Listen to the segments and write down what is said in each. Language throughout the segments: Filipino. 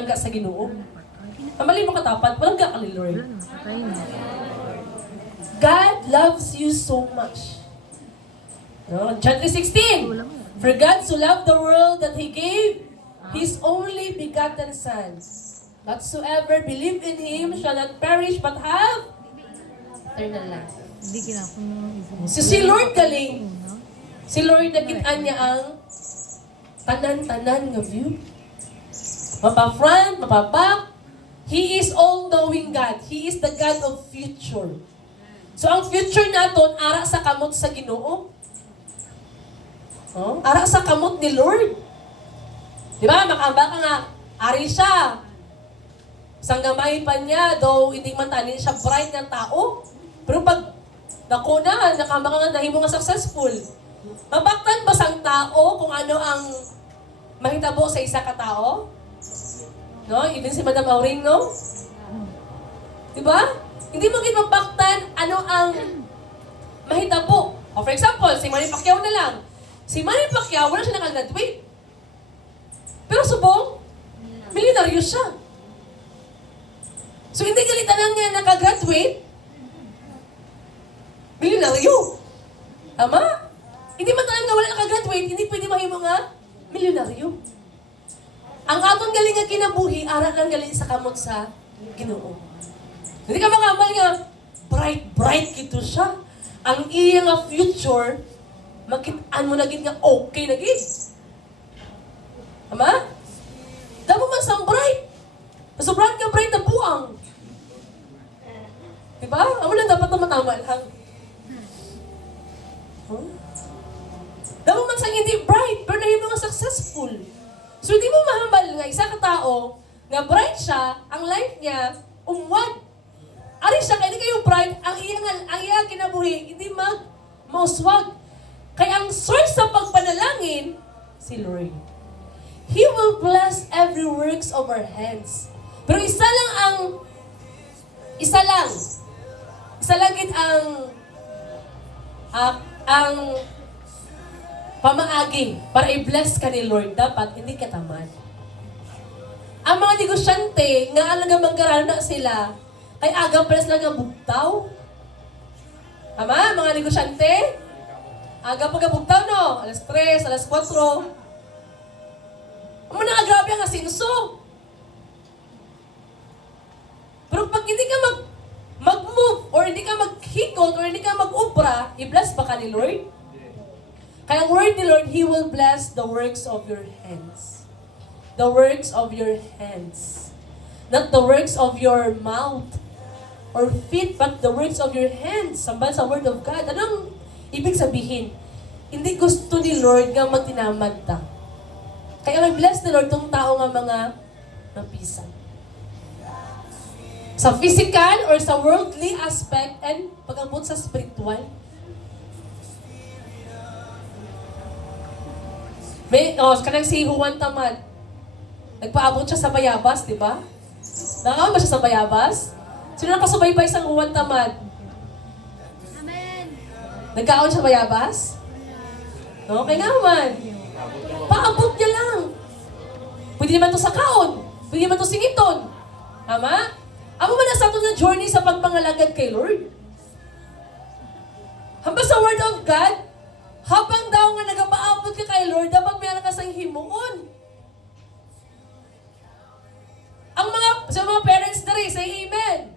malangga sa Ginoo. Amali mo katapat, malangga ka ni Lord. God loves you so much. No? John 3:16. For God so loved the world that He gave His only begotten Son. Whatsoever believe in Him shall not perish but have eternal life. Si Lord galing. Si Lord nakitaan niya ang tanan-tanan nga view. Mapa-front, mapa-back. He is all-knowing God. He is the God of future. So ang future naton ara sa kamot sa Ginoo. Oh, ara sa kamot ni Lord. Di ba? Makamba ka nga, ari siya. Sanggamay pa niya, though hindi man tanin siya bright ng tao. Pero pag dako na, nakamba ka nga nahimo nga successful. Mabaktan ba sang tao kung ano ang mahitabo sa isa ka tao? No? Even si Madam Auring, no? Diba? Hindi mo mabaktan ano ang mahitabo. O for example, si Manny Pacquiao na lang. Si Manny Pacquiao, wala siya nakagraduate. Pero subong, milyonaryo siya. So hindi galitanan nga nakagraduate, milyonaryo. Tama? Hindi man tayo nga wala nakagraduate, hindi pwede mahimo nga milyonaryo. Ang aton galing nga kinabuhi, ara lang galing sa kamot sa Ginoo. Hindi ka makamal nga, bright kito siya. Ang iya nga future, makitaan mo na gid nga okay na gid. Tama? Damo man sang bright. Sobrang ka bright na buang. Diba? Amo lang dapat na matama lang. Huh? Damo man sang hindi bright, pero nahimo nga successful. So di mo mahambal nga isa ka tao, nga bright siya, ang life niya, umwad. Ari siya, kaya hindi kayo bright, ang iya kinabuhi, hindi mauswag. Kaya ang source sa pagpanalangin, si Lord. He will bless every works of our hands. Pero isa lang gid ang pamaagi para i-bless ka ni Lord, dapat hindi ka tamad. Ang mga negosyante, nga alaga manggarana sila, kay aga pa sila nga bugtaw. Tama, mga negosyante? Aga pa ka bugtaw, no? Alas 3, alas 4. Amo na grabe ang asinso. Pero pag hindi ka mag-move, or hindi ka maghikot, or hindi ka mag-ubra, i-bless ba ka ni Lord? Kaya ang word ni Lord, He will bless the works of your hands. The works of your hands. Not the works of your mouth or feet, but the works of your hands. Sambal sa word of God. Anong ibig sabihin? Hindi gusto ni Lord nga magtinamad ta. Kaya may bless ni Lord tong tao nga mga napisan. Sa physical or sa worldly aspect and pag-abot sa spiritual. Kanang si Juan Tamad. Nagpaabot siya sa Bayabas, di ba? Nakakaon ba siya sa Bayabas? Sino nakasubaybay sa Juan Tamad? Amen. Nagkaon siya Bayabas? Okay naman. Paabot niya lang. Pwede naman to sa kaon. Pwede naman to singiton. Tama? Amo man sa ato na journey sa pagpangalagad kay Lord. Hamba sa Word of God, habang daw nga nagapaabot ka kay Lord, dapat mayroon ka sa himuon. Sa mga parents na rin, say amen.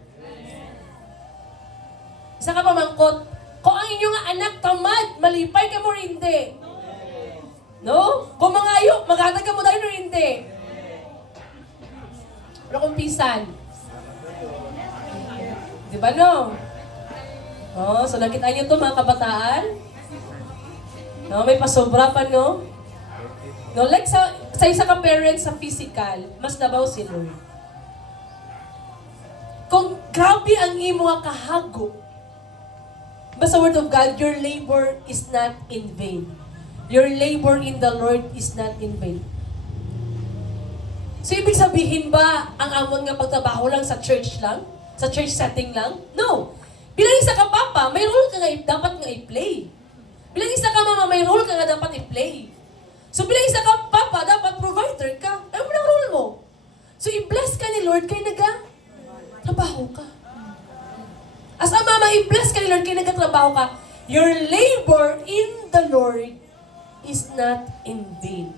Isa ka pamangkot, kung ang inyong anak tamad, malipay ka mo rin hindi. No? Kung mangayo, magatag ka mo dahil rin hindi. Pero kung pisan. Di ba no? Oh, so nakita nyo to mga kabataan? No, may pasobra pa no? No, like sa isa ka parents sa physical, mas nabaw si Lord. Kung grabe ang imo nga kahago, basta word of God, your labor is not in vain. Your labor in the Lord is not in vain. So, ibig sabihin ba, ang amon nga pagtrabaho lang sa church lang? Sa church setting lang? No. Bilang isa ka papa, may role ka nga dapat nga i-play. Bilang isa ka mama, may role ka nga dapat i-play. So, bilang isa ka papa, dapat provider ka. Ano mo ng role mo? So, i-bless ka ni Lord kay trabaho ka. As a mama, i-bless ka ni Lord kay nagatrabaho ka. Your labor in the Lord is not in vain.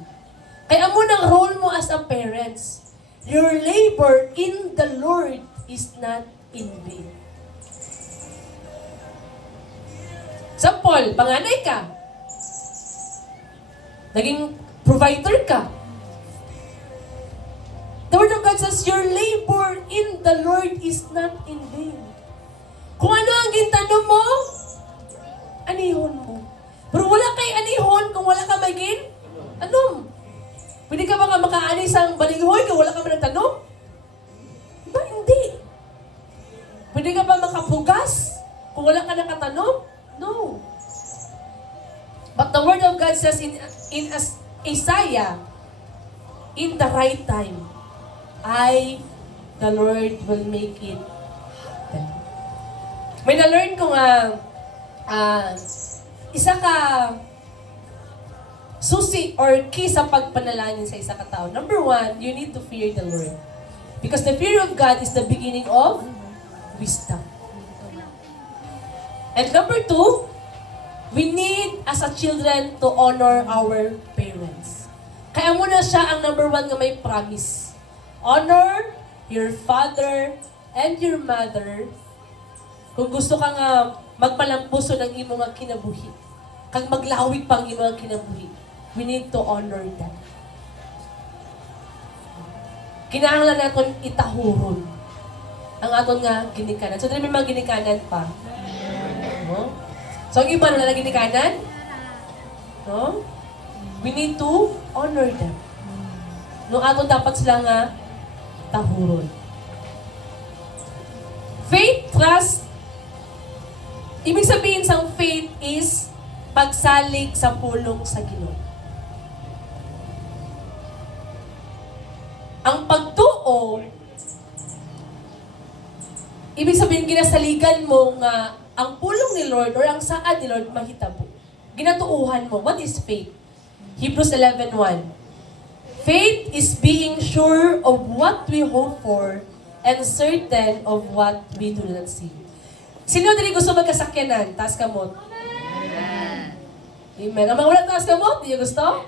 Kaya mo ng role mo as a parents, your labor in the Lord is not in vain. Example, panganay ka. Naging provider ka. The Word of God says, your labor in the Lord is not in vain. Kung ano ang gintanong mo, anihon mo. Pero wala kay anihon kung wala ka maging tanom. Pwede ka ba makaani sa balinghoy kung wala ka man nagtanom? Ba, hindi. Pwede ka ba makapugas kung wala ka nakatanom? No. But the Word of God says in Isaiah, in the right time, the Lord, will make it happen. May na-learn ko nga, isa ka susi or key sa pagpanalangin sa isa ka tao. Number one, you need to fear the Lord. Because the fear of God is the beginning of wisdom. And number two, we need as a children to honor our parents. Kaya muna siya ang number one nga may promise. Honor your father and your mother. Kung gusto ka nga magpalampuso ng imo nga kinabuhi, kang maglawig pang imo nga kinabuhi, we need to honor them. Kinahanglan naton itahuron ang aton nga ginikanan. So, dili may mga ginikanan pa. No? So, ang iba na ginikanan? No? We need to honor them. No, aton dapat sila nga tahuron. Faith, trust, ibig sabihin sa faith is pagsalig sa pulong sa Ginoo. Ang pagtuo, ibig sabihin ginasaligan mo nga ang pulong ni Lord or ang saad ni Lord mahitabo. Ginatuuhan mo. What is faith? Hebrews 11:1. Faith is being sure of what we hope for and certain of what we do not see. Sino dili gusto magkasakyanan? Taas kamot. Amen. Ang mga wala taas kamot, di gusto?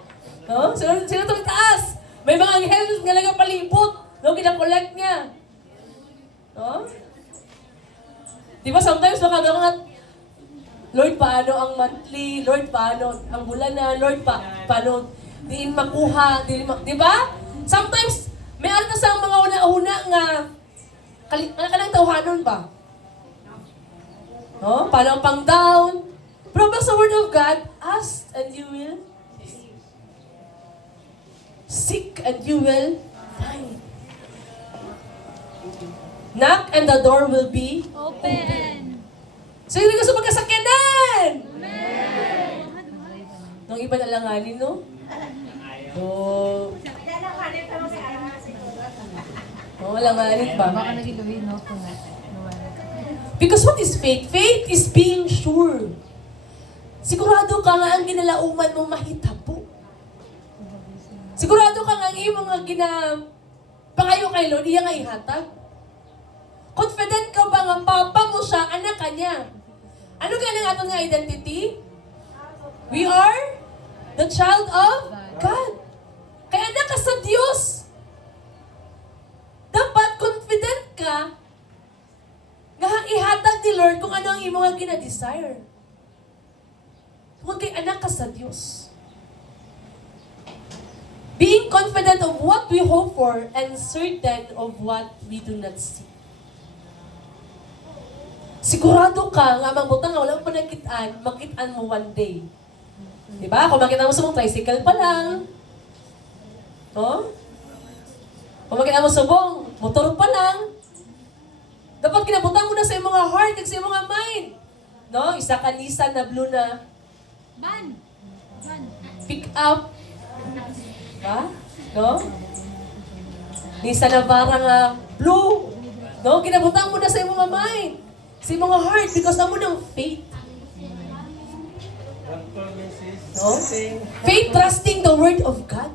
No? Sino itong taas? May mga anghel nga lang palibot. No? Kinakolect niya. No? Di ba sometimes makagawa Lord, paano ang monthly? Lord, paano ang bulanan? Lord, paano diin makuha? Di ba? Sometimes, may alta sa mga una-una nga kanang tawhanon ba? No? Paano ang pang-down? Pero sa Word of God, ask and you will seek and you will find. Knock and the door will be Open. so hindi gusto magkasakyanan! Amen. Nung iba nalanganin, no? So, langanin ba? Baka nagiluhin, no? Because what is faith? Faith is being sure. Sigurado ka nga ang ginalauman mo mahitabo. Sigurado ka nga ang imo nga pangayo kay Lord, iya nga ihatag. Confident ka ba nga papa mo siya, anak ka niya? Ano ka ng aton nga identity? We are the child of God. Kaya anak ka sa Diyos. Dapat confident ka nga ihatag ni Lord kung ano ang imo nga gina-desire. Kung kay anak ka sa Diyos. Being confident of what we hope for and certain of what we do not see. Sigurado ka nga magbutang nga wala pa nakitaan, makitaan mo one day. Diba? Kung makita mo sa mong tricycle pa lang. No? Kung makita mo sa mong motor pa lang. Dapat kinabutang mo na sa iyong mga heart at sa iyong mga mind. No? Isa ka Nissan na blue na Ban. pick up. Diba? No? Nissan na parang blue. No? Kinabutang mo na sa iyong mga mind. Sa iyong mga heart because amo ng faith. No? Faith trusting the Word of God.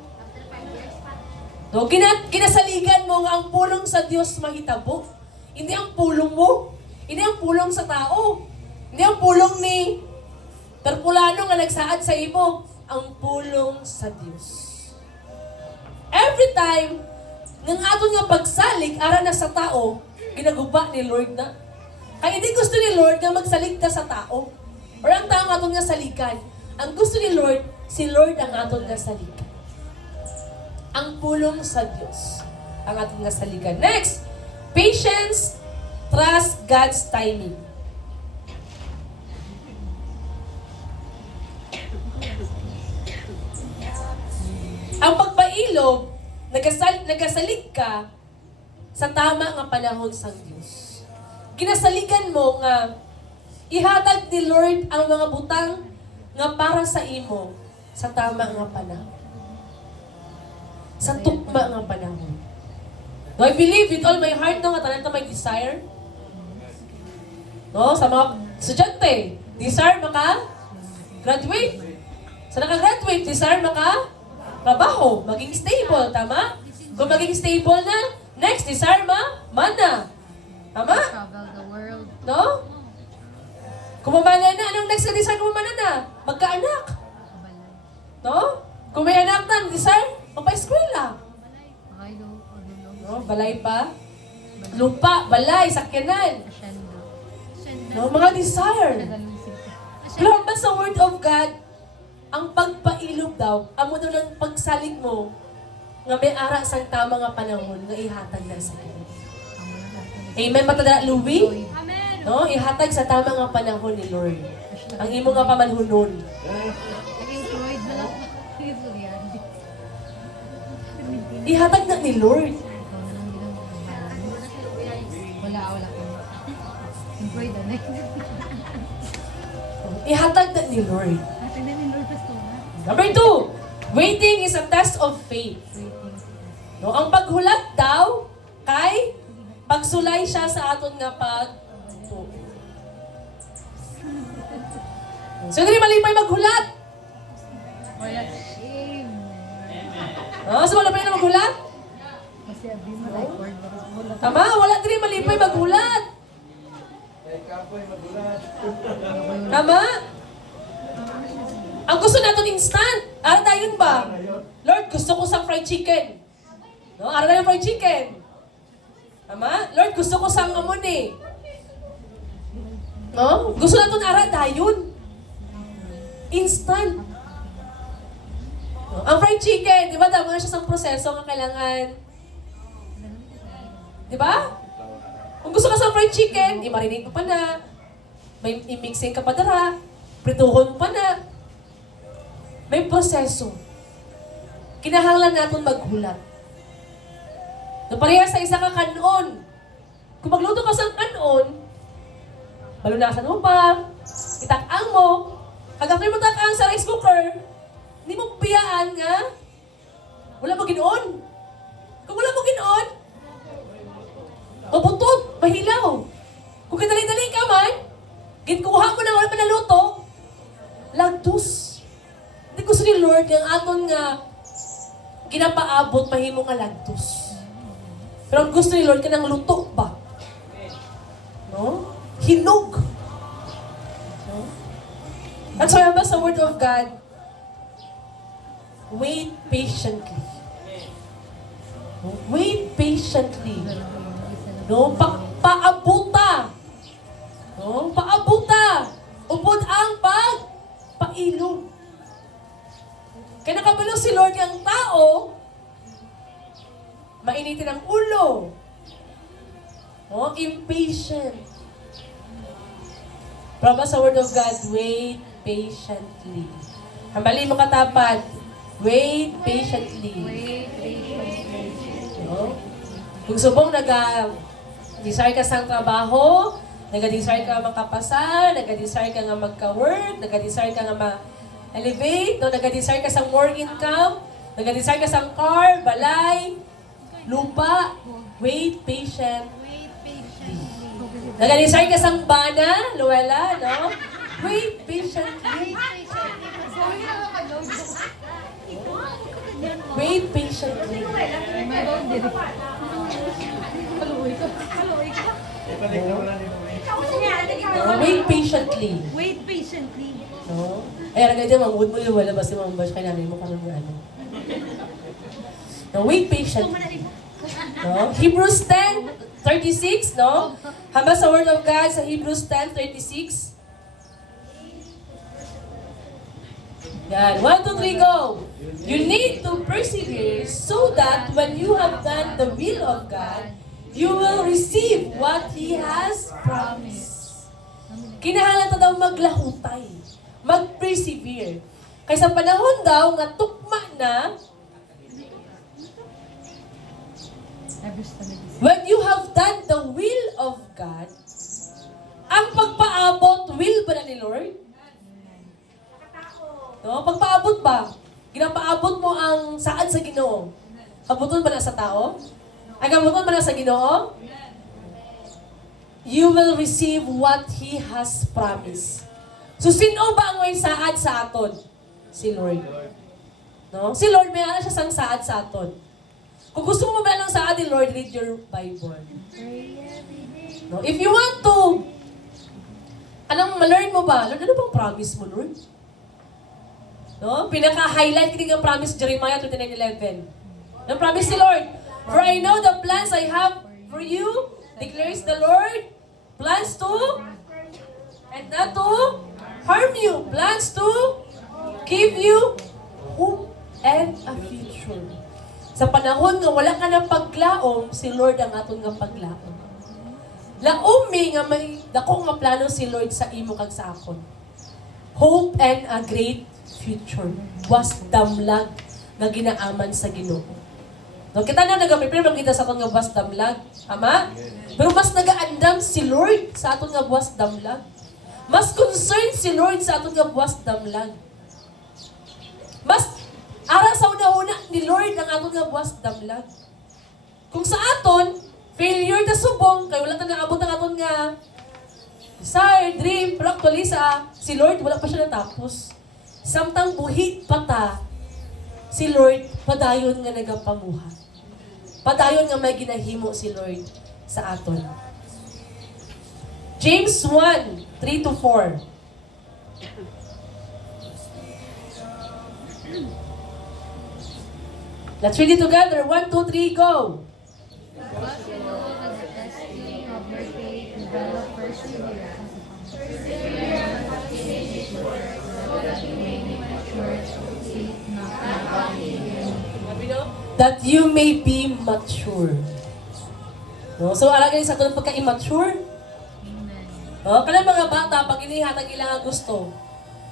No, kinasaligan mo nga ang pulong sa Diyos mahitabo. Hindi ang pulong mo. Hindi ang pulong sa tao. Hindi ang pulong ni Terpulano nga nagsaad sa imo. Ang pulong sa Diyos. Every time, ng aton nga pagsalig, ara na sa tao, ginaguba ni Lord na. Kaya hindi gusto ni Lord nga magsalig ka sa tao. Or ang tao nga aton nga salikan. Ang gusto ni Lord, si Lord ang aton nga salikan. Ang pulong sa Diyos ang aton nga salikan. Next, patience, trust God's timing. Ang pagpailob, nagasalig ka sa tama nga panahon sa Diyos. Ginasaligan mo nga ihatag ni Lord ang mga butang nga para sa imo sa tama nga panahon. Sa tukma nga panahon. No, I believe with all my heart no, nga tanan ta may desire. No, sa mga estudyante, desire maka graduate. Sa naka-graduate, desire maka trabaho, maging stable, tama? Kung maging stable na, next, desire mana. Tama? Travel the world. No? Kung mamana na, anong next na desire kung mamana na? Magkaanak. No? Kung may anak na, desire, magpa-eskwela. No? Balay pa. Lupa, balay, sakyanan. No? Mga desire. Pero ba sa Word of God, ang pagpailob daw, amo daw ng pagsalig mo, nga may ara sang tama nga panahon, nga ihatag na sa kanya. Amen, patadala, Louie? Amen. No? Ihatag sa tama nga panahon ni Lord. Ang imo nga pamanhunon. Nag-employed na lang. Ihatag na ni Lord. Wala. Employed na. Ihatag na ni Lord. Hatag na ni Lord Pastor. Number 2, waiting is a test of faith. No, ang paghulat daw kay pagsulay siya sa aton nga So, hindi malipay maghulat. Wala. Shame. So, wala pa yun na maghulat? Kasi abis mo like word. Tama, wala din malipay maghulat. Tama? Ang gusto natin instant. Ara tayo ba? Lord, gusto ko sa fried chicken. No, ara tayo fried chicken. Tama? Lord, gusto ko sang amon eh. No? Gusto natin ara dayon. Instant. No? Ang fried chicken, di ba? Damo na siya sa proseso nga kailangan. Di ba? Kung gusto ka sa fried chicken, i-marinate mo pa na. May i-mixing ka pa dara. Prituhon mo pa na. May proseso. Kinahanglan natin maghulat. No, pareha sa isa ka kanon. Kung magluto ka sa kanon, balunasan mo pa, itakang mo, kagafin mo takang sa rice cooker, hindi mo biyaan nga, wala mo ginoon. Kung wala mo ginoon, mabutot, mahilaw. Kung kadali-dali ka man, ginkuha mo na wala pa naluto, lagtus. Hindi gusto ni Lord yung aton nga ginapaabot mahimo nga lagtos. Pero ang gusto ni Lord kanang luto ba? No? Hinog. No? At so ba sa Word of God, wait patiently. No? Wait patiently. No? Paabuta. No? Paabuta. Upod ang pagpailog. Kaya nakabalo si Lord yung tao, mainitin ang ulo. No? Impatient. Pero ba sa Word of God, wait patiently. Hambali mo katapat, wait patiently. No? Kung subong nag-desire ka sa trabaho, nag-desire ka makapasa, nag-desire ka nga magka-work, nag-desire ka nga elevate, no? Nag-desire ka sa more income, nag-desire ka sa car, balay, lupa, wait, patient. Nag-desire ka sa bana, Luella, no? Wait, patiently. Wait, patiently. patiently. May daw din. Kaluoy ko. Wait patiently. Wait patiently. No? Ay, aragay dyan, mamud mo yung wala ba si Mama Bash kay nanay mo kung ano. No, wait patiently. No? Hebrews 10:36, no? Hamba sa Word of God sa Hebrews 10:36. Yan. 1, 2, 3, go! You need to persevere so that when you have done the will of God, you will receive what He has promised. Kinahanglan ta daw maglahutay, mag-persevere. Kaya sa panahon daw nga tukma na, when you have done the will of God, ang pagpaabot, will ba na ni Lord? No? Pagpaabot ba? Ginapaabot mo ang saad sa Ginoo. Kabuton ba na sa tao? Ay kabuton ba na sa Ginoo? You will receive what He has promised. So, sino ba ang may saad sa aton? Si Lord. No? Si Lord, may ala siya sang saad sa aton. Kung gusto mo mabala ng saad ni Lord, read your Bible. No? If you want to, ma-learn mo ba? Lord, ano bang promise mo, Lord? No? Pinaka-highlight kinig ang promise Jeremiah 29:11. Ang promise ni Lord, for I know the plans I have for you, declares the Lord, plans to, and not to harm you, plans to give you hope and a future. Sa panahon nga wala ka na paglaom, si Lord ang aton nga paglaom. Laomi nga may dako nga plano si Lord sa imo kag sa akon. Hope and a great future was damlag nga ginaaman sa Ginoo. No, kita na nagaprepare man kita sa aton nga was damlag, tama? Pero mas nagaandam si Lord sa aton nga was damlag. Mas concerned si Lord sa aton nga was damlag. Mas ara sa una-una ni Lord ang aton nga was damlag. Kung sa aton failure ta subong kay wala ta naabot ang aton nga desire, dream, pero actually si Lord wala pa siya natapos. Samtang buhi pa ta, si Lord padayon nga nagapamuha. Padayon nga may ginahimo si Lord sa aton. James 1:3-4. Let's read it together. 1, 2, 3, go! But you know that the testing of your faith develop perseverance. Perseverance has finished its work, so that you may be mature, complete, not lacking That you may be mature. No? So, alagay sa ito pagka-immature. Amen. No? Kanang mga bata, pag inihatag ilang gusto,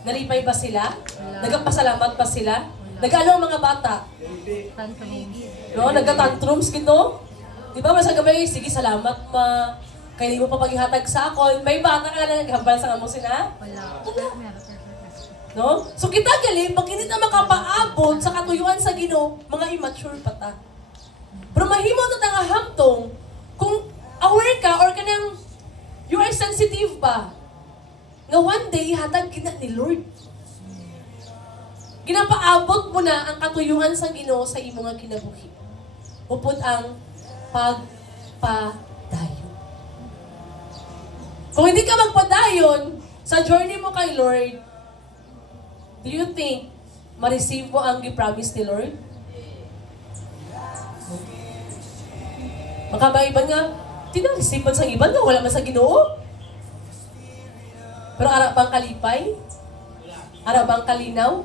nalipay ba sila? Nagpasalamat pa sila? Nag-ano ang mga bata? No? Nagka-tantrums kito? Di ba, masang gabi, sige, salamat ma. Kaya di mo pa paghihatag sa akon. May bata ka na naghambal sa kamo sila? Wala. No? So kita gali, pag hindi na makapaabot sa katuyuan sa Ginoo, mga immature pa ta. Pero mahimo na nga hamtong, kung aware ka or kanang you are sensitive ba, nga one day ihatag kina ni Lord. Ginapaabot mo na ang katuyuan sa Ginoo sa imo nga kinabuhi. Upod ang pagpadayon. Kung hindi ka magpadayon sa journey mo kay Lord, do you think ma-receive mo ang gi-promise ni Lord? Makabaiban nga, tinang-receive man sa iban nga, wala man sa Ginoo. Pero ara bang kalipay? Ara bang kalinaw?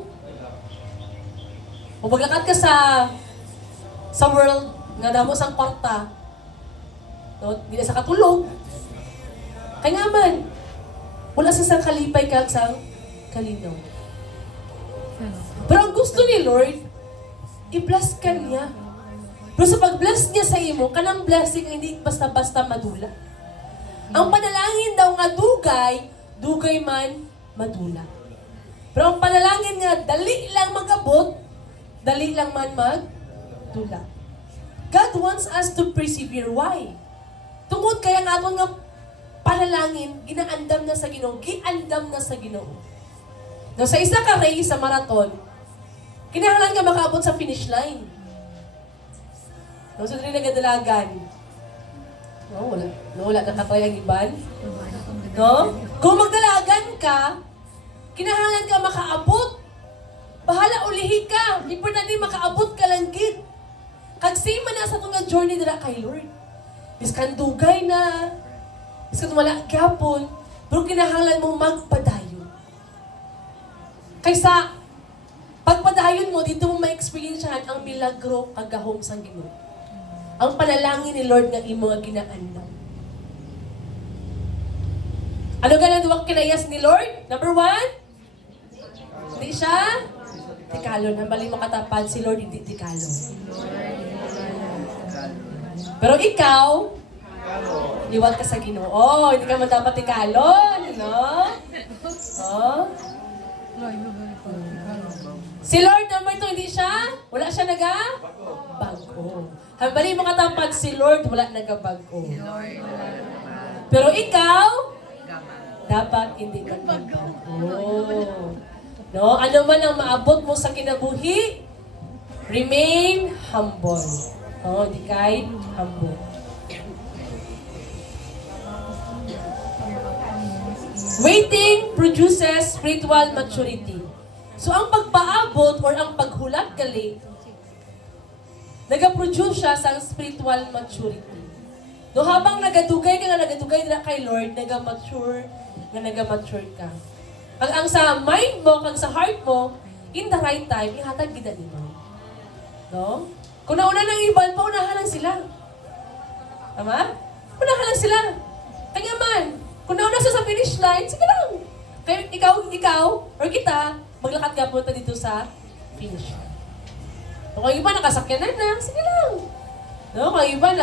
O maglakat ka sa world, nga damo sang kwarta, no? Di na sa katulog. Kaya naman, wala sa kalipay kag sang kalinaw. Pero ang gusto ni Lord, i-bless ka niya. Pero sa pag-bless niya sa imo, kanang blessing hindi basta-basta madula. Ang panalangin daw nga dugay man madula. Pero ang panalangin nga, dali lang mag-abot, dali lang man magdula. God wants us to persevere. Why? Tungod kaya nga aton nga panalangin, ginaandam na sa Ginoo, giandam na sa Ginoo. No, sa isa ka race sa marathon, kinahanglan nga makaabot sa finish line. No, so dili nagadalagan. No, wala na katay ang iban. No? Kung magdalagan ka, kinahanglan ka makaabot. Bahala ulihi ka. Importante makaabot ka lang gid. Kag same man na sa itong nga journey dira kay Lord. Iskan dugay na. Iskan wala gyapon. Pero kinahanglan mo magpadayon. Kaysa pagpadayon mo, dito mo ma-experiencehan ang milagro kagahom sang Ginoo. Ang panalangin ni Lord nga imo nga ginaandaw. Ano ganang duwag kinayas ni Lord? Number 1? Hindi siya? Tikalon. Hambali mo katapad, si Lord hindi tikalon. Pero ikaw, liwat ka sa Ginoo. Hindi ka man dapat tikalon, no? Oh? Si Lord, number 2, hindi siya? Wala siya bago. Hambali mo katapad, si Lord wala nagabago. Pero ikaw, dapat hindi ka magbago. No? Ano man ang maabot mo sa kinabuhi, remain humble. No? Di kahit humble. Waiting produces spiritual maturity. So ang pagpaabot or ang paghulat gali, nagaproduce siya sa spiritual maturity. No, habang nagadugay ka na kay Lord, nagamature ka. Ang sa mind mo, kag sa heart mo, in the right time, ihatag gid ni Lord. No? Kung nauna ng iban, paunahan lang sila. Tama? Unahan lang sila. Kanya man, kung nauna sa finish line, sige lang. Kaya ikaw, or kita, maglakad ka punta dito sa finish line. Kung yung iba nakasakyanan na, sige lang. No? Kung yung iba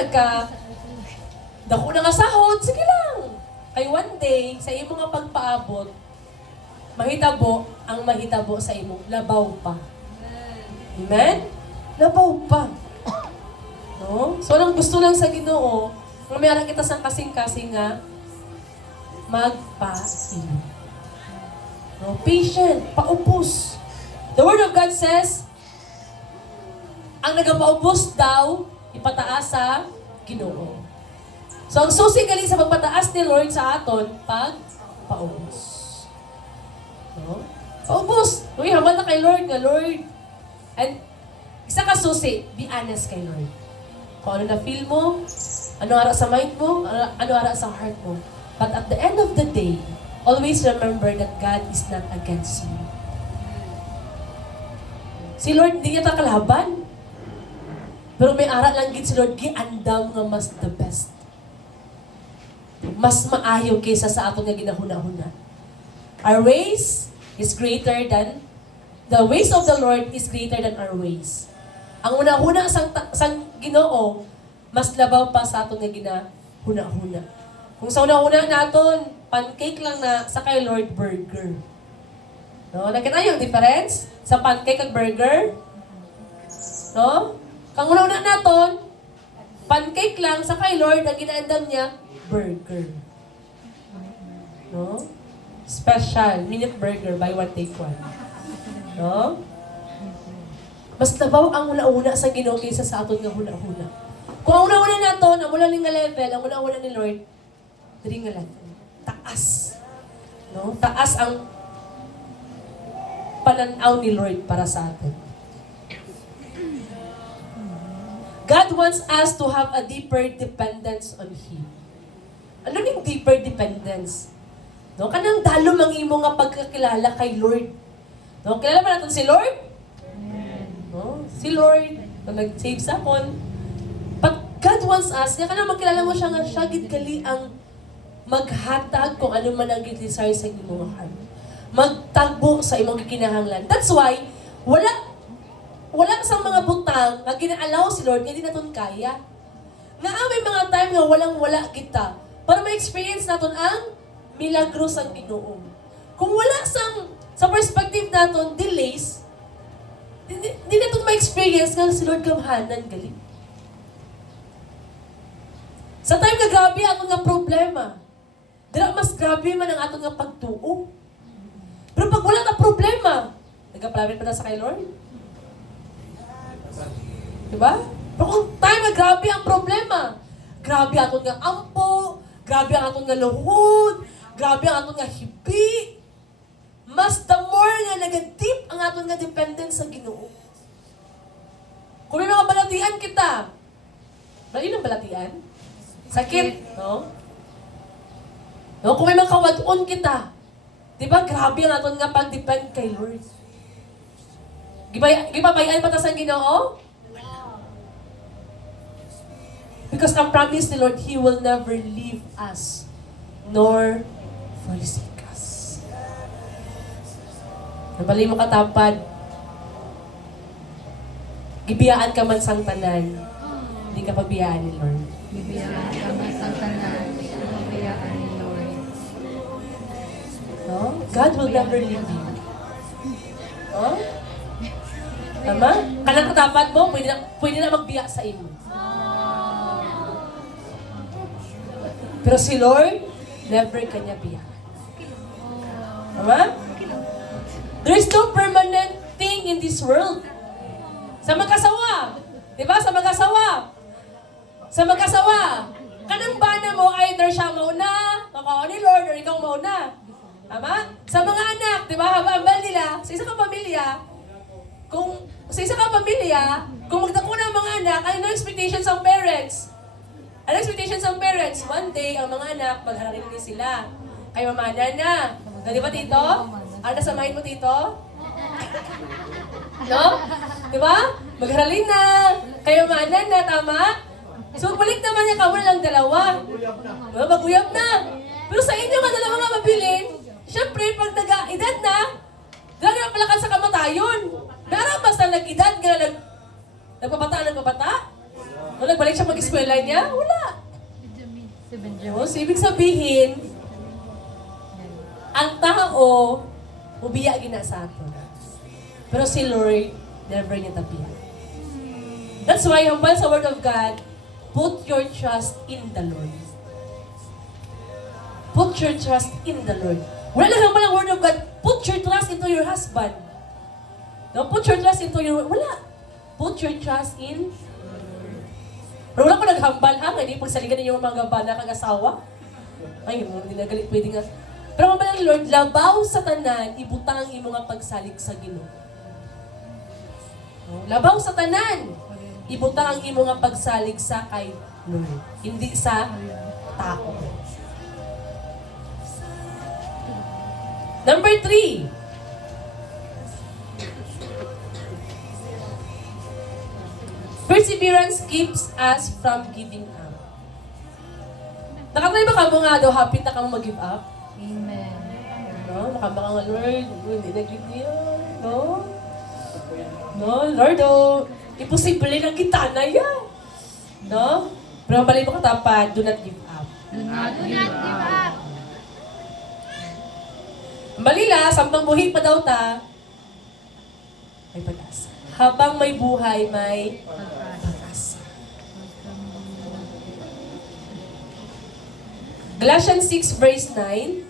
dako na nga sahod, sige lang. Kay one day, sa iyong mga pagpaabot, ang mahitabo sa imo, labaw pa. Amen? Labaw pa. No? So, anong gusto lang sa Ginoo, kung mayroon kita sa kasing-kasing nga, magpa-ino. No? Patient, paubos. The Word of God says, ang nagapaubos daw, ipataas sa Ginoo. So, ang susi gali sa pagpataas ni Lord sa aton, pagpaubos. No? Paubos. Uy, habang na kay Lord nga, Lord. And, isa ka susi, be honest kay Lord. Kung ano na feel mo, ano ara sa mind mo, ano ara sa heart mo. But at the end of the day, always remember that God is not against you. Si Lord, hindi niya ta kalaban. Pero may ara lang gid si Lord, giandam nga mas the best. Mas maayo kaysa sa aton nga ginahuna-huna. Our ways is greater than, the ways of the Lord is greater than our ways. Ang una-huna sang Ginoo, mas labaw pa sa aton nga ginahuna-huna. Kung sa una-huna naton, pancake lang na sa kay Lord burger. No, nakita yung difference sa pancake at burger? No? Kung una-una naton, pancake lang sa kay Lord, ang ginaandam niya, burger. No? Special, minute burger, buy one, take one. No? Mas labaw ang una-una sa Ginoo kaysa sa aton nga huna-huna. Kung ang una-una naton, ang mula nga level, ang una-una ni Lord, diri nga lang. Taas. No? Taas ang pananaw ni Lord para sa atin. God wants us to have a deeper dependence on Him. Ano yung deeper dependence? No, kanang dalom ang imo nga pagkakilala kay Lord. No, kilala ba natin si Lord? No, si Lord na nag-save sa akin. But God wants us, nga kanang makilala mo siya nga siya gid kali ang maghatag kung ano man ang desire sa imong heart. Magtagbo sa imong gikinahanglan. That's why wala sa mga butang nga ginaalaw si Lord nga di naton kaya. Nga may mga time nga walang-wala kita para ma-experience naton ang milagro sang Ginoo. Kung wala sa perspective naton delays, di naton ma-experience nga si Lord gamhanan gali. Sa time nga grabe aton nga problema, dira mas grabe man ang aton nga pagtuo. Pero pag wala ta problema, nagaplabit pa na sa kay Lord? Diba? Pero kung tayo nga, grabe ang problema. Grabe aton nga ampo, grabe ang aton nga luhod, grabe ang aton nga hibi. Mas the more nga nag-deep ang aton nga dependence sa Ginoo. Kung may mga balatian kita, bali ng balatian? Sakit, no? No, kung may mga kawadon kita, di ba grabe ang aton nga pag-depend kay Lord. Gipabayan pa ta sa Ginoo? Because ang promise ni Lord, He will never leave us nor forsake us. Nabali mo katapad, gibiyaan ka man sang tanan, hindi ka pabiyaan ni Lord. Bibiyaan ka man sa tanan, bibiyaan ni Lord. No? God will never leave you. No? Tama? Kanang katapat mo, pwede na magbiya sa imo. Pero si Lord, never kanya biya. Tama? There is no permanent thing in this world. Sa mag-asawa. Diba? Sa mag-asawa. Sa mag-asawa. Kanang bana mo, either siya mauna, makao ni Lord, or ikaw mauna. Tama? Sa mga anak, diba? Habang nila, sa isa kang pamilya, kung magdako na ang mga anak, ano ang expectations ng parents? Ano expectations ng parents? One day, ang mga anak, magharapin din sila. Kay mamana na. Di ba, tito? Ano nasamahin mo, tito? No? Di ba? Magharalin na. Kay mamana na, tama? So, balik naman niya kawan lang dalawa. Maguyab na. Pero sa inyo, nga dalawa nga mabilin, syempre, pag nag-edad na, dalaga na palakan sa kamatayon. Pero basta nag-edad, nagpapata? Kung nagbalik siya mag-eskwela niya, wala. Si Benjamin. So, ibig sabihin, ang tao, ubiya gina sa ato. Pero si Lord, never niya tapihan. That's why, hambal sa Word of God, put your trust in the Lord. Put your trust in the Lord. Wala lang hambal ang Word of God, put your trust into your husband. No, put your trust into your... Wala. Put your trust in... Pero wala ko naghambal ha, hindi pagsaligan ninyo mga bana kag asawa. Ay, hindi na galit, pwede nga. Pero hambal ang Lord, labaw sa tanan, ibutang ang imo nga pagsalig sa Ginoo. No? Labaw sa tanan, ibutang ang imo nga pagsalig sa kay Lord. Hindi sa tao. Number 3. Perseverance keeps us from giving up. Nakatry ba ka mo nga daw, happy na kang mag-give up? Amen. No? Nakaba ka nga, Lord, hindi na-give niya. No? No, Lord, oh, imposible lang kita na yan. No? Pero balay mo katapat, do not give up. Do not give up. Balila, sampang buhay pa daw ta, may pag-asa. Habang may buhay, may pag-asa. Galatians 6 verse 9.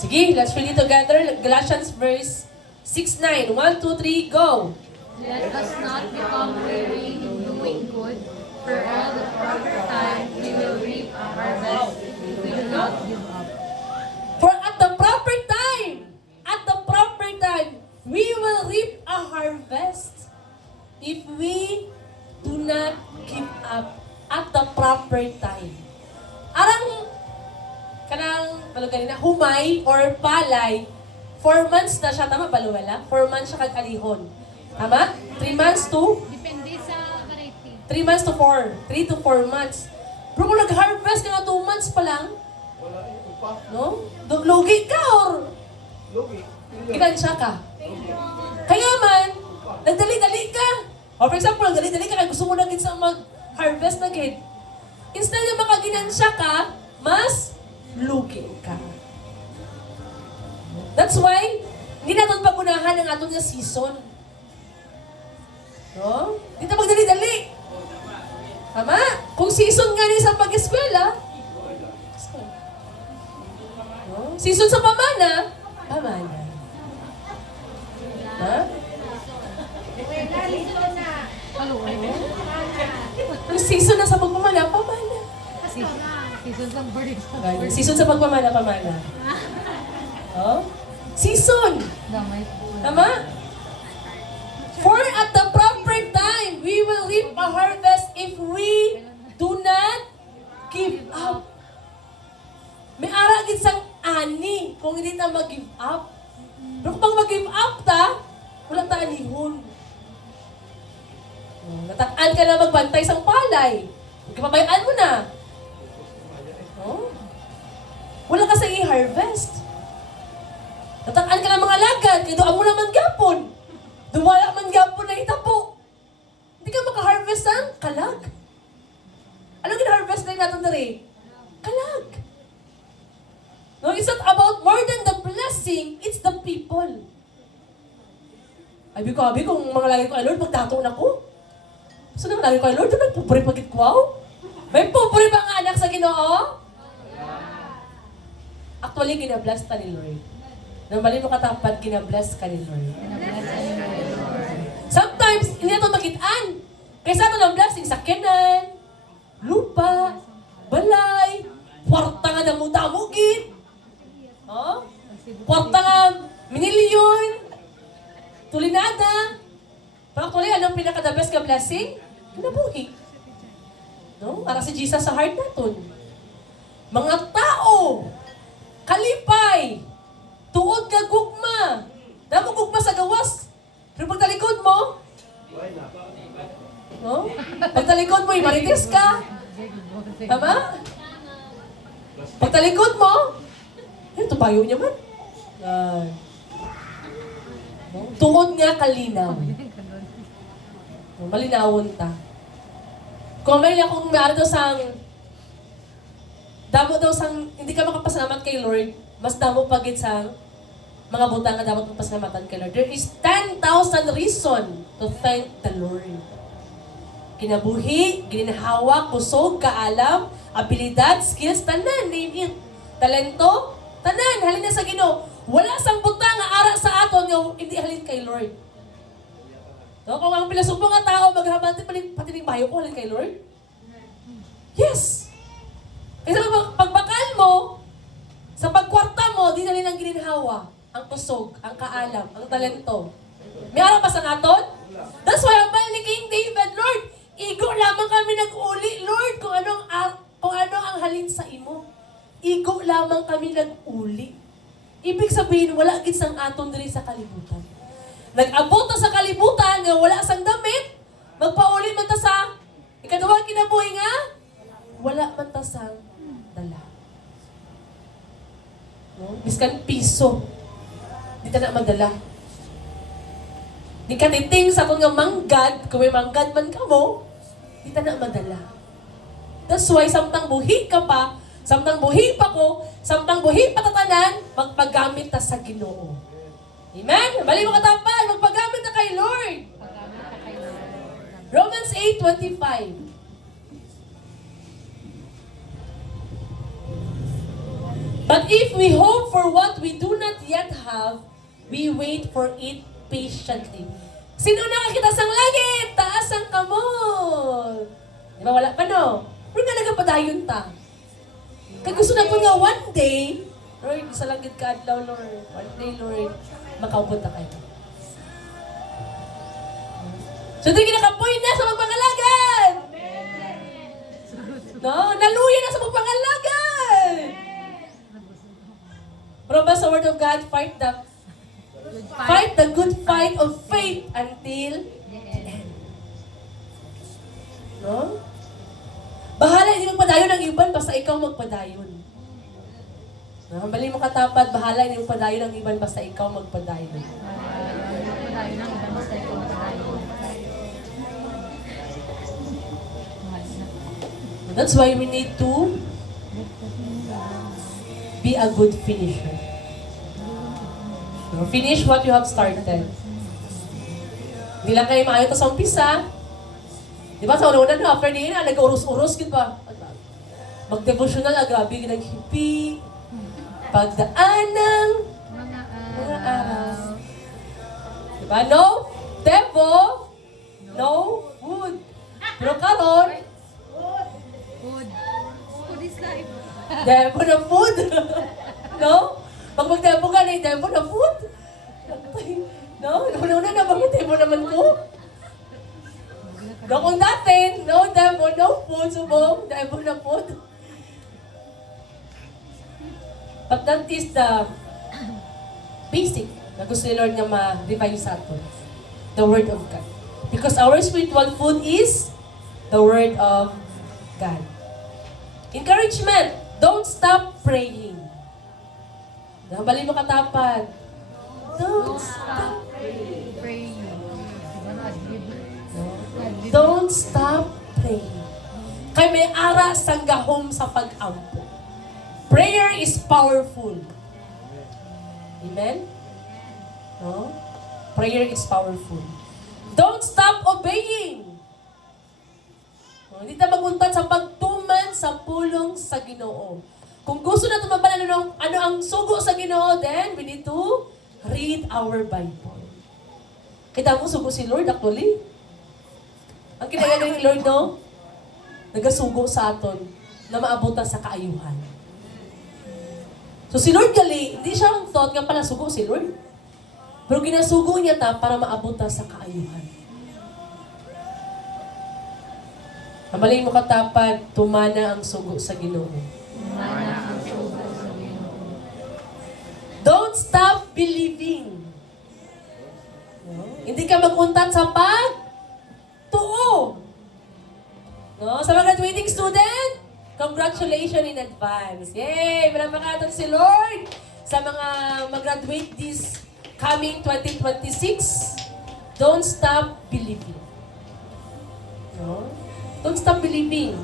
Sige, let's read it together. Galatians verse 6:9. 1, 2, 3, go! Let us not become weary in doing good, for at the proper time we will reap a harvest if we do not give up. For at the proper time, we will reap a harvest if we do not give up at the proper time. Arang kanang kanina humay or palay, 4 months na siya, tama ba Luwela? 4 months siya kag-alihon. Tama? 3 months to? Depende sa variety. 3 months to 4. 3 to 4 months. Pero kung nag-harvest ka nga 2 months pa lang, no? Lugi ka or ginansya ka? Kaya man, nagdali-dali ka. Or for example, nagdali-dali ka, kaya gusto mo na sa mag-harvest na gid. Instead na makaginansya ka, mas lugi ka. That's why, hindi natin pagunahan ang atong nga season. No? Hindi na magdali-dali. Tama? Kung season nga niya sa pag-eskwela, no? Season sa pamana, Pamana. Ha? Ang season na sa pagpamana, pamana. Season ng bird. Season sa pagpamana, pamana. Oh? Season! Damay. Tama? For at the proper time, we will reap a harvest if we do not give up. May aragit sang ani kung hindi ta mag-give up. Pero kung mag-give up ta, wala ta anihon. Natak-an ka na magbantay sang palay. Kapabayaan mo na. Oh? Wala ka sa i-harvest. Natak-an ka na mga lagad, kaya doon mo naman gapon. Dumala man gapon na itapo. Hindi ka maka-harvest ng kalag. Ano gina-harvest na natin dali? Kalag. No, it's not about more than the blessing, it's the people. Ay, abi kung mga lagi ko, ay Lord, magtato na ko. So naman lagi ko, ay Lord, nagpupuri pagit ko. May pupuri ba ang anak sa Ginoo? Actually, ginabless ta ni Lord. Nang mali mo katapat, ginabless ka ni Lord. Sometimes, hindi na ito magitaan. Kaysa ito ng blessing, sakyanan, lupa, balay, kwarta nga na mudamugin. Oh? Kwarta nga, minilyon, tulinada. Pero actually, anong pinaka-the best ka blessing? Kinabuhi. No? Para si Jesus sa heart natin. Mga tao, kalipay, tuod ka gugma. Damo gugma sa gawas. Pero pagtalikod mo, no? Pagtalikod mo, imarites ka. Tama? Pagtalikod mo, ito payo niya man. Tuod nga kalinaw. Malinawon ta. Kung may akong meron daw sang damo daw sang hindi ka makapasalamat kay Lord, mas damo pagit sang mga butang nga dapat pasalamatan kay Lord. There is 10,000 reason to thank the Lord. Kinabuhi, ginhawa, kusog, kaalam, abilidad, skills, tanan, name it. Talento, tanan, halin na sa Ginoo. Wala sang butang nga ara sa aton nga hindi halin kay Lord. No, kung ang pilosopo nga tao maghabanti pati ning bayo ko halin kay Lord. Yes. Kasi pagbakal mo, sa pagkwarta mo, di nalin ang gininhawa, ang kusog, ang kaalam, ang talento. May araw pa sa aton? That's why ang ni King David, Lord, igo lamang kami nag-uli, Lord, kung ano ang halin sa imo. Igo lamang kami nag-uli. Ibig sabihin, wala gid sang aton diri sa kalibutan. Nag-abot ta sa kalibutan nga wala sang damit, magpauli man ta sa ikaduhang kinabuhi nga wala man ta sang dala. No? Biskan piso, di ta na magdala. Di ka titing sa kung nga manggad, kung may manggad man ka mo, di ta na madala. That's why, samtang buhi ka pa, samtang buhi pa ko, samtang buhi pa tatanan, magpagamit ta sa Ginoo. Amen? Bali mo katapan, magpagamit na kay Lord. Romans 8:25. But if we hope for what we do not yet have, we wait for it patiently. Sino nakakita sang langit? Taas ang kamot. Di ba wala pa no? Pero nga nagapadayon ta. Kaya gusto na po nga one day, Lord, isa lang gid ka adlaw, Lord. One day, Lord, makaubot na kayo. So, di kinakapoy na sa magpangalagan. No? Naluya na sa magpangalagan. Pero ba sa Word of God, fight the good fight of faith until the end. No? Bahala, hindi magpadayon ang iban, basta ikaw magpadayon. No? Bali mo katapat, bahala, hindi magpadayon ang iban, basta ikaw magpadayon. That's why we need to be a good finisher. No? Finish what you have started. Hindi lang kayo maayo sa umpisa. Di ba sa una-una na, after din na, nag-urus-urus, gid ba? Mag-devotional, grabe, nag-hippie. Pagdaan ng araw. Diba? No devil, no food. Pero karon, Food. Food is life. devil na food. No? Pag mag-devil ka na, devil na food. No? Una-una na mag-devil naman ko. No, kung dati, no devil, no food, subong, devil na food. But that is the basic na gusto ni Lord na ma-revive sa atin. The Word of God. Because our spiritual food is the Word of God. Encouragement. Don't stop praying. Nabalin mo katapad. Don't stop. Praying. Don't stop praying. Kay may ara sang gahom sa pag-ampo. Prayer is powerful. Amen? No? Prayer is powerful. Don't stop obeying. Hindi tayo maguntat sa pagtuman sa pulong sa Ginoo. Kung gusto na tumaban ano ang sugo sa Ginoo, then we need to read our Bible. Kita mo, sugo si Lord actually. Ang kinagano ni Lord, no? Nagasugo sa aton na maabutan sa kaayuhan. So si Lord gali, hindi siya ang thought nga pala sugo si Lord. Pero ginasugo niya ta para maabutan sa kaayuhan. Mabalin mo katapad, tumana ang sugo sa Ginoo. Don't stop believing. No? Hindi ka maguntat sa pag-tuo. No? Sa mga graduating student, congratulations in advance. Yay! Malapakatan si Lord sa mga mag-graduate this coming 2026. Don't stop believing. No? Don't stop believing.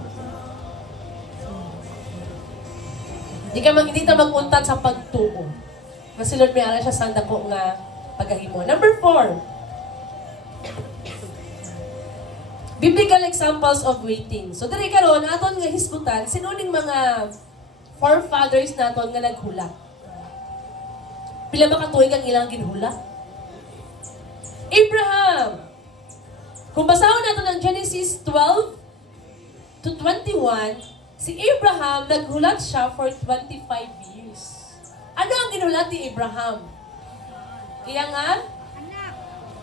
Hindi ta maguntat sa pagtuo. Kasi Lord may ara siya sa dako nga pagahimo. Number 4. Biblical examples of waiting. So diri karon aton nga hisgutan sinuning mga forefathers naton nga naghula. Pila ba ka tuig ang ilang ginhula? Abraham. Kung basahon natin ang Genesis 12 to 21, si Abraham naghulat siya for 25 years. Ano ang ginulat ni Abraham? Iya nga?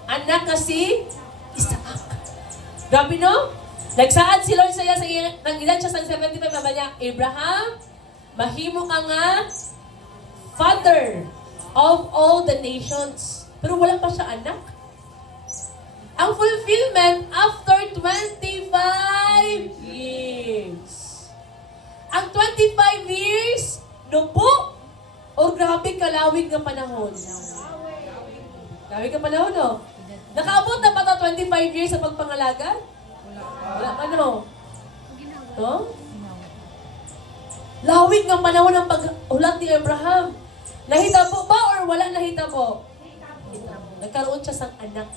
Anak na si Isaac. Grabe no? Nagsaad si Lord sa iya, nang ilan siya sa 75, mama niya, Abraham, mahimo ka nga father of all the nations. Pero wala pa siya anak. Ang fulfillment after 25 years. Ang 25 years, nubo o grabe kalawig ng panahon. Kalawig ng panahon, no? Nakaabot na ba ito 25 years sa pagpangalaga? Wala pa, no? No? Lawig ng panahon ng paghulat ni Abraham. Nahitabo ba or wala nahitabo? Nagkaroon siya sang anak.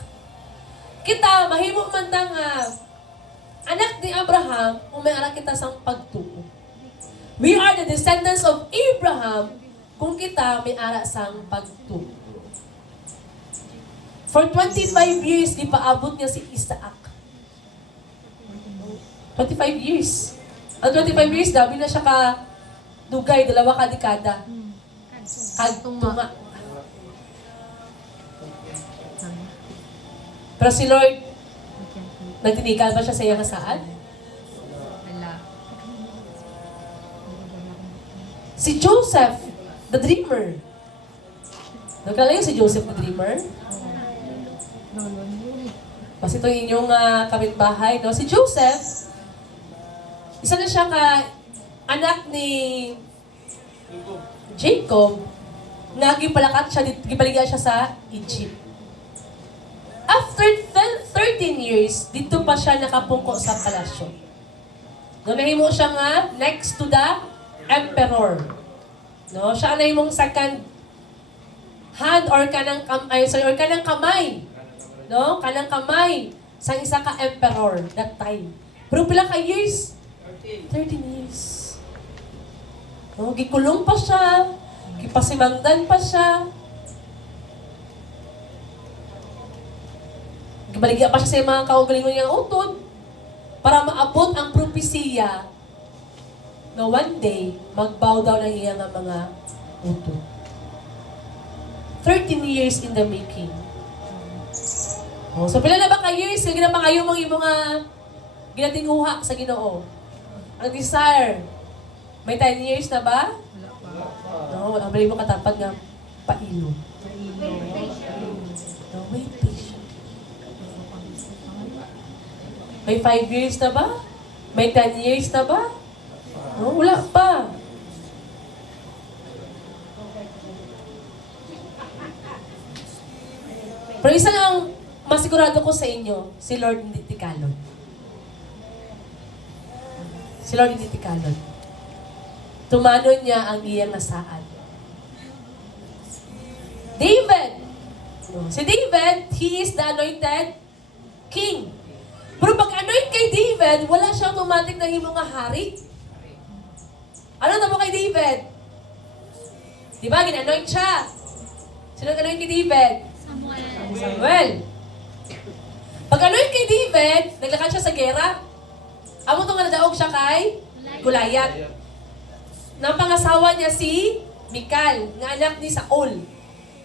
Kita, mahimo man tang anak ni Abraham, umayara kita sang pagtuo. We are the descendants of Abraham kung kita may ara sang pagtuo. For 25 years, di paabot niya si Isaac. 25 years. Ang 25 years, dabi na siya ka dugay, 2 ka dekada. Kagtunga. Pero si Lord, nagtinigal ba siya sa iyang saan? Wala. Si Joseph, the dreamer. Nagkalayo si Joseph, the dreamer? Kasi ito yung inyong kapitbahay, no? Si Joseph, isa na siya anak ni Jacob, na gipalakat siya, gipaligya siya sa Egypt. After 13 years, dito pa siya nakapungko sa palasyo. No, nahimo siya nga next to the emperor. No, siya na himong second hand or kanang kamay. No, kanang kamay sa isa ka emperor that time. Pero pila ka years? 13 years. No, gikulong pa siya, gipasimangdan pa siya. Gibaligya pa siya sa mga kaugalingon niyang utod para maabot ang propesiya na one day, magbow down ang iyang mga utod. 13 years in the making. Oh, so pila na ba ka years? Kaya ginapa kayo mga ginatinguha sa Ginoo. Ang desire, may 10 years na ba? No, ang bali mo katapad nga pailo. No, wait, patient. May 5 years na ba? May 10 years na ba? No, wala pa. Pero isa lang masigurado ko sa inyo, si Lord hindi tikalon. Si Lord hindi tikalon. Tumanon niya ang iyang nasaan. David! Si David, he is the anointed king. Pero pag anoint kay David, wala siyang automatic na himong nga hari. Ano na mo kay David? Di ba, gin-anoint siya. Sino nag-anoint kay David? Samuel. Pag anoint kay David, naglakad siya sa gera. Amo itong nadaog siya kay Goliath. Nang pangasawa niya si Mikal, nga anak ni Saul.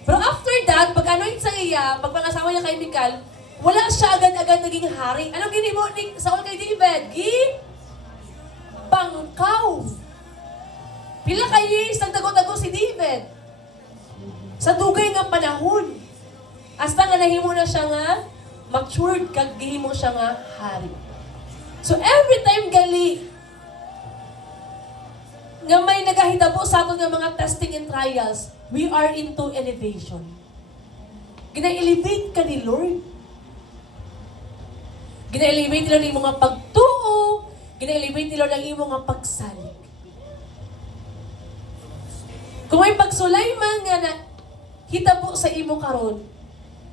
Pero after that, pag anoint sa iya, pag pangasawa niya kay Mikal, wala siya agad-agad naging hari. Anong ginimo ni Saul kay David? Bangkaw. Pila ka years nagdago-dago si David. Sa dugay nga panahon. Hasta nga nahimo na siya nga matured kag gihimo siya nga hari. So every time gali nga may nagahitabo sa aton nga mga testing and trials, we are into elevation. Gina-elevate ka ni Lord. Gina-elevate nila ng mga pagtuo, gina-elevate nila ng mga pagsalig. Kung may pagsulay man nga na hitabo sa imo karon,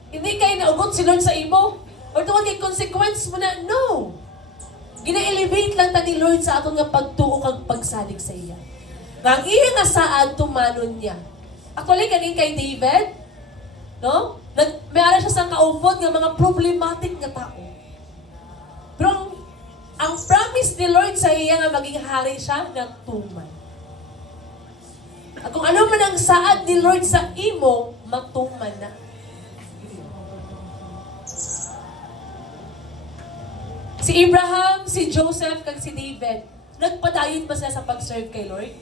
hindi kayo naugot si Lord sa imo, or tungkol kay consequence mo na, no. Gina-elevate lang ta ni Lord sa aton nga pagtuo kag pagsalig sa iya. Nga ang iya nga saan tumanon niya. Actually, kanin kay David, no? Mayroon siya sa kaupod nga mga problematic nga tao. Pero ang promise ni Lord sa iya nga maging hari siya, nga tuman. At kung ano man ang saad ni Lord sa imo, matuman na. Si Abraham, si Joseph, kag si David, nagpadayon ba sila sa pag-serve kay Lord?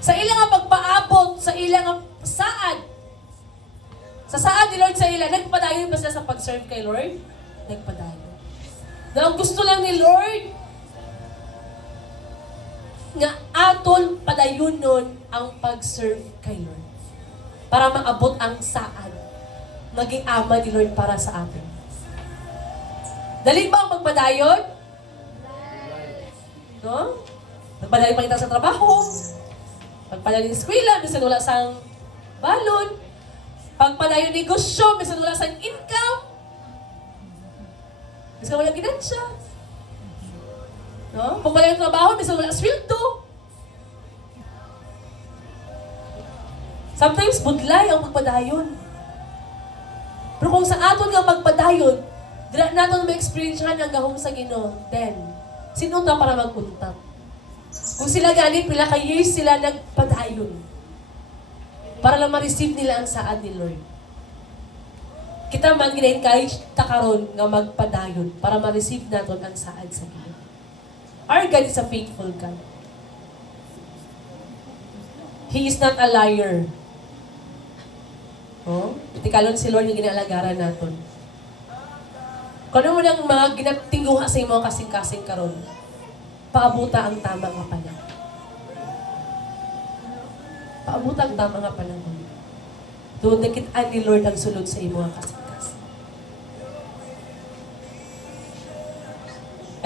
Sa ilang nga pagpaabot, sa ilang nga saad, sa saad ni Lord sa ilang, nagpadayon ba sila sa pag-serve kay Lord? Nagpadayon. Na ang gusto lang ni Lord, nga aton padayon nun ang pag-serve kay Lord. Para maabot ang saad. Maging ama ni Lord para sa atin. Dali ba ang magpadayon? No? Magpadayon pa kita sa trabaho. Pagpadayon sa eskwela, minsan wala sang balon. Pagpadayon negosyo, minsan wala sang income. Minsan wala ginansya. No? Pagpadayon trabaho, minsan wala sweldo. Sometimes budlay ang magpadayon. Pero kung sa aton nga magpadayon, dila naton ma-experience ang gahom sa Ginoo, then, sino ta para mag-untap? Kung sila ganit, pila ka years sila nagpadayon para lang ma-receive nila ang saad ni Lord. Kita man gina-encourage ta karon nga magpadayon para ma-receive naton ang saad sa Ginoo. Our God is a faithful God. He is not a liar. Oh, tikalon si Lord yung ginaalagaran naton. Kung ano mo ng mga ginatingguha sa imo kasing-kasing karon, paabuta ang tama nga panahon. Paabuta ang tama nga panahon. Doon nakitaan ni Lord ang sulod sa imo kasing-kasing.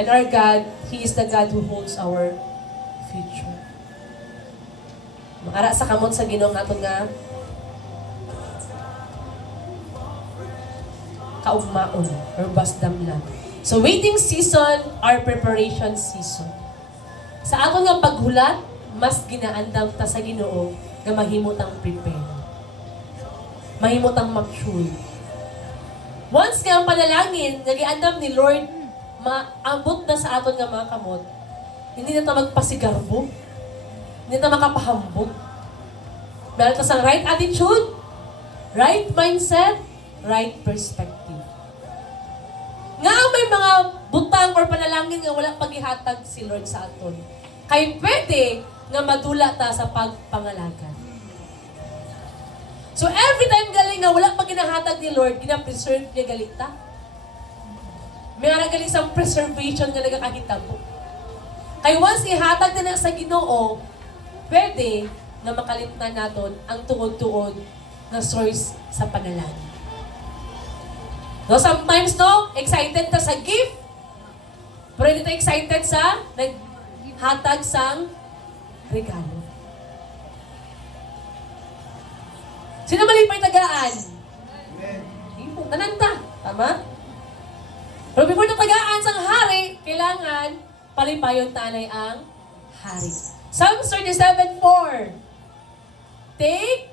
And our God, He is the God who holds our future. Makara sa kamot sa Ginoo aton nga kaugmaon or basdam lang. So waiting season or preparation season. Sa aton nga paghulat, mas ginaandam ta sa Ginoo nga mahimot ang prepare. Mahimot ang mature. Once nga ang panalangin, nagiandam ni Lord, maambot na sa aton nga mga kamot, hindi na ta magpasigarbo, hindi na ta makapahambog. Meron ta sang right attitude, right mindset, right perspective. Nga may mga butang or panalangin nga wala paghihatag si Lord sa aton. Kay pwede nga madula ta sa pagpangalagan. So every time galing nga wala pag ginahatag ni Lord, gina-preserve niya galing ta. May nga galing sa preservation nga nagakakita mo. Kay once ihatag na sa Ginoo, pwede na makalimtan natin ang tuod-tuod na source sa panalangin. No, sometimes, no, excited ta sa gift, pero hindi ta excited sa naghatag sang regalo. Sino malipay tagaan? Amen. Tananta. Tama? Pero before na tagaan sang hari, kailangan palipayon tanay ang hari. Psalms 37:4. Take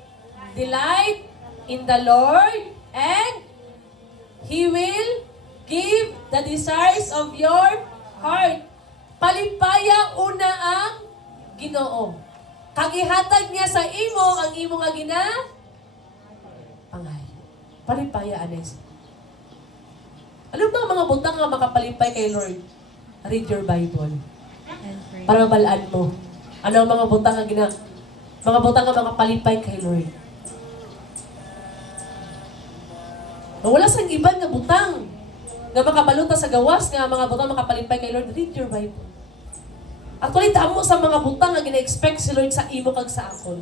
delight in the Lord and He will give the desires of your heart. Palipaya una ang Ginoo. Kagihatag niya sa imo ang imo nga pangayo. Palipaya, Anes. Ano ba ang mga butang nga makapalipay kay Lord? Read your Bible. And pray. Para mabalaan mo. Ano ang mga butang nga mga butang nga makapalipay kay Lord? Wala sang iban nga butang nga makabaluta sa gawas nga mga butang makapalipay kay Lord. Read your Bible. Actually, damo sa mga butang nga gina-expect si Lord sa imo kag sa akon.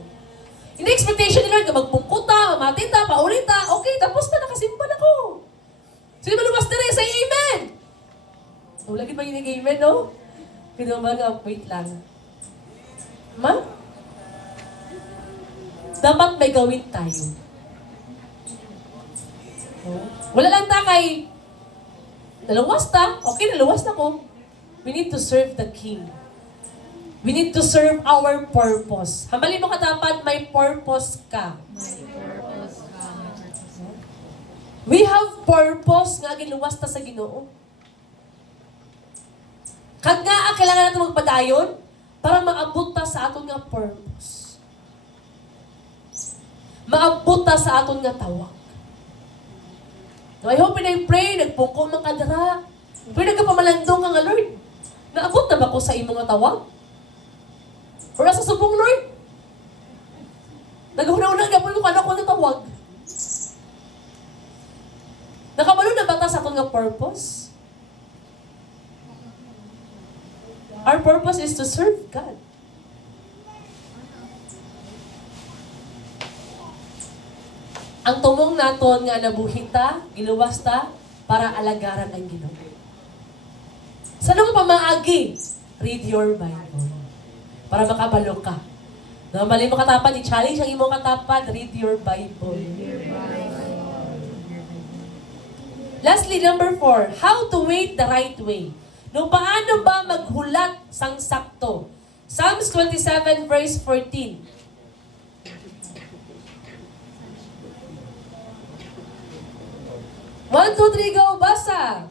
Hindi expectation ni Lord nga magpungkuta, mamatita, paulita, okay, tapos na, nakasimpan ako. Sino maluwas na rin sa amen? Wala gid maginig amen, no? Pero ba nga, wait lang. Ma? Dapat may gawin tayo. Wala lang ta kay naluwas ta. Okay, naluwas na ko. We need to serve the King. We need to serve our purpose. Hamali mo ka dapat may purpose ka. We have purpose nga giluwas ta sa Ginoo. Kag nga kailangan natin magpadayon para maabot ta sa aton nga purpose. Maabot ta sa aton nga tawag. So I hope and I pray, nagpungko man kadara. Pero nagkapamalandong ka nga, Lord. Naabot na ba ko sa imong nga tawag? Or nasa subong, Lord? Nagahuna-una nga po kung ano ko na tawag. Nakabalo na ba ta sa aton nga purpose? Our purpose is to serve God. Ang tumong naton nga nabuhi ta, giluwas ta, para alagaran ang Ginoo. Sa nung pamaagi, read your Bible. Para makabalo ka. Normally mo katapan, i-challenge ang imo katapan, read your Bible. Lastly, number 4, how to wait the right way. No, paano ba maghulat sang sakto? Psalms 27 verse 14. 1, 2, 3, go! Basa!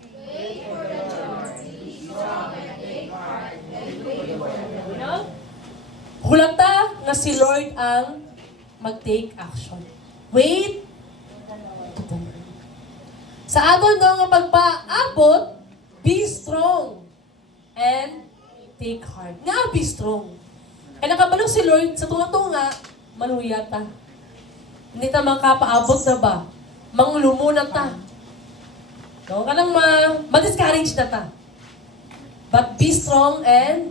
Hulata nga si Lord ang mag-take action. Wait. Sa aton nga pagpaabot, be strong and take heart. Nga, be strong. Kaya nakabalo si Lord sa tunga-tunga, maluyata. Hindi ta makapaabot na ba? Manglumuna ta. No, kanang ma-discourage na ta. But be strong and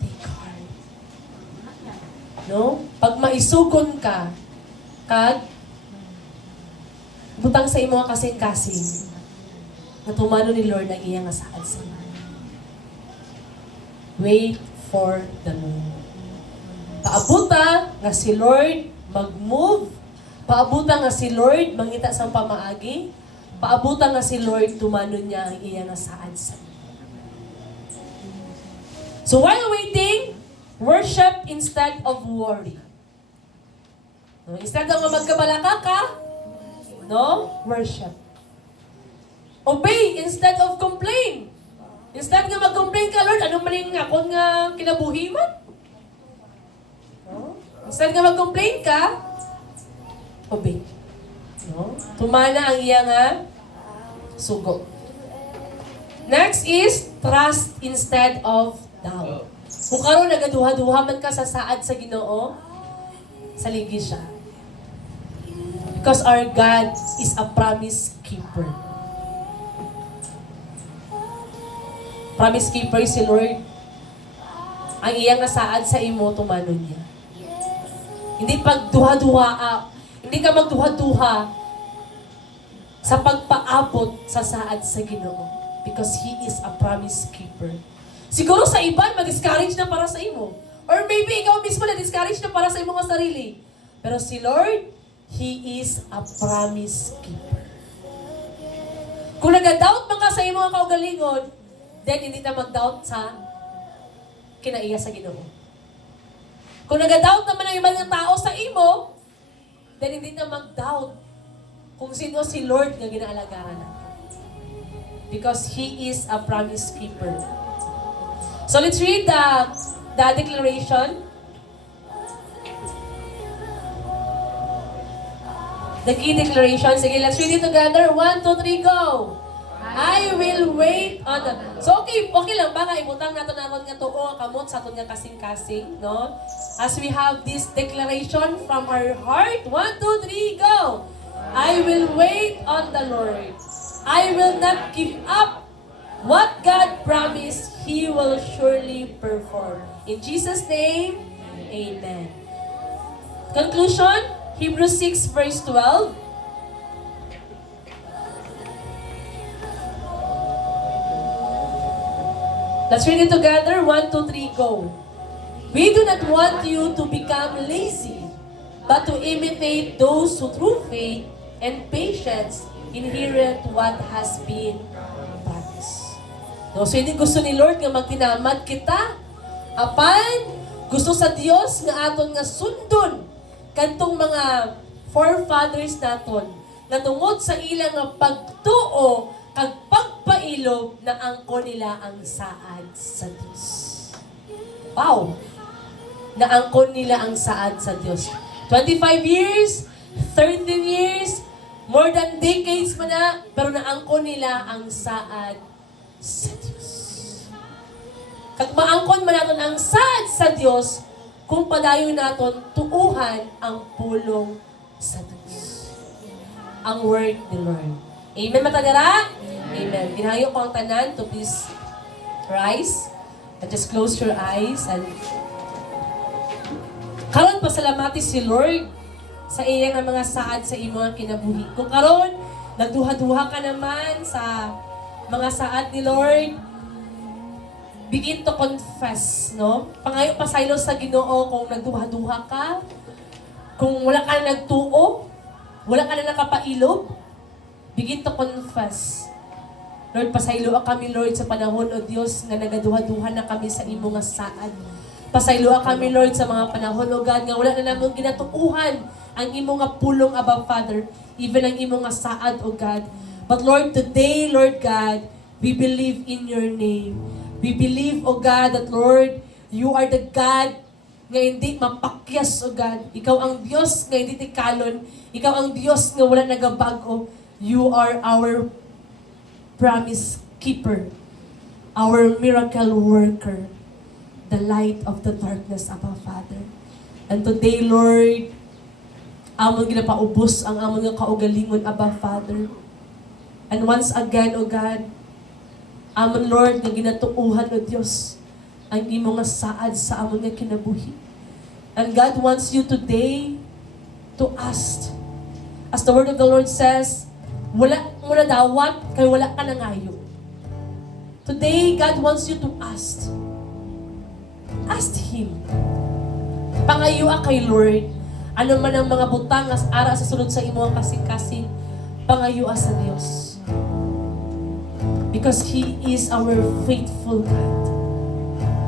take heart. No? Pag maisugon ka, kag butang sa imo nga kasing-kasing, na tumano ni Lord ang iyang asaad sa iyo. Wait for the Lord. Paabuta nga si Lord mag-move. Paabuta nga si Lord mangita sa pamaagi. Paabuta nga si Lord, tumano niya ang iyang asaad sa iyo. So while waiting, worship instead of worry. No, instead of magkabalaka ka, no, worship. Obey instead of complain. Instead nga mag-complain ka, Lord, ano man yung akon nga kinabuhi man? No? Instead nga mag-complain ka, obey. No? Tumana ang iya nga sugo. Next is trust instead of doubt. Kung karon nagaduha-duha man ka sa saad sa Ginoo, saligi siya. Because our God is a promise keeper. Promise keeper si Lord. Ang iyang nasaad sa imo, tumanon niya. Hindi pagduha-duha, hindi ka magduha-duha sa pagpaabot sa saad sa Ginoo. Because He is a promise keeper. Siguro sa iba, ma-discourage na para sa imo. Or maybe ikaw mismo na-discourage na para sa imo nga sarili. Pero si Lord, He is a promise keeper. Kung nag-doubt man ka sa imo nga kaugalingon, then hindi na mag-doubt sa kinaiya sa Ginoo. Kung nag-doubt naman ang ibang tao sa imo, then hindi na mag-doubt kung sino si Lord nga ginaalagaran natin. Because He is a promise keeper. So let's read the declaration. The key declaration. Sige, let's read it together. 1, 2, 3, go! I will wait on the... So, okay lang. Baka ibutang nato na nga tuo, kamot sa aton nga kasing-kasing, no? As we have this declaration from our heart. 1, 2, 3, go! I will wait on the Lord. I will not give up. What God promised, He will surely perform. In Jesus' name, amen. Conclusion, Hebrews 6 verse 12. Let's read it together. 1, 2, 3, go. We do not want you to become lazy, but to imitate those who through faith and patience inherit what has been promised. No, so hindi gusto ni Lord nga magtinamad kita. Apan, gusto sa Dios nga aton nga sundon kantong mga forefathers naton nga tungod sa ilang nga pagtuo kag pagpailob na angko nila ang saad sa Dios. Wow! Naangkon nila ang saad sa Dios. 25 years, 13 years, more than decades man na, pero naangkon nila ang saad sa Dios. Kag maangkon man naton ang saad sa Dios, kung padayon naton tuuhan ang pulong sa Dios. Ang word ni Lord. Amen matadara? Amen. Ginahayo ko ang tanan to please rise and just close your eyes and karon pasalamati si Lord sa iyang mga saad sa imong kinabuhi. Kung karon nagduha-duha ka naman sa mga saad ni Lord, begin to confess, no? Pangayo pasaylo sa Ginoo kung nagduha-duha ka, kung wala ka na nagtuo, wala ka na nakapailob, begin to confess. Lord, pasaylo kami, Lord, sa panahon, O Diyos, nga nagaduha-duha na kami sa imo nga saad. Pasaylo kami, Lord, sa mga panahon, O God, nga wala na namin ginatuuhan ang imo nga pulong, Abba Father, even ang imo nga saad, O God. But Lord, today, Lord God, we believe in your name. We believe, O God, that Lord, you are the God nga hindi mapakyas, O God. Ikaw ang Diyos nga hindi tikalon. Ikaw ang Diyos nga wala nagabago. You are our promise keeper, our miracle worker, the light of the darkness, Abba Father. And today, Lord, amon ginapaubos ang amon nga kaugalingon, Abba Father. And once again, O God, amon, Lord, nga ginatuuhan, O Diyos, ang imo nga saad sa amon nga kinabuhi. And God wants you today to ask. As the word of the Lord says, wala mo na dawat, kaya wala ka na ngayo. Today, God wants you to ask. Ask Him. Pangayua kay Lord. Ano man ang mga butang as ara sa sulod sa imo ang kasing-kasing, pangayua sa Dios. Because He is our faithful God.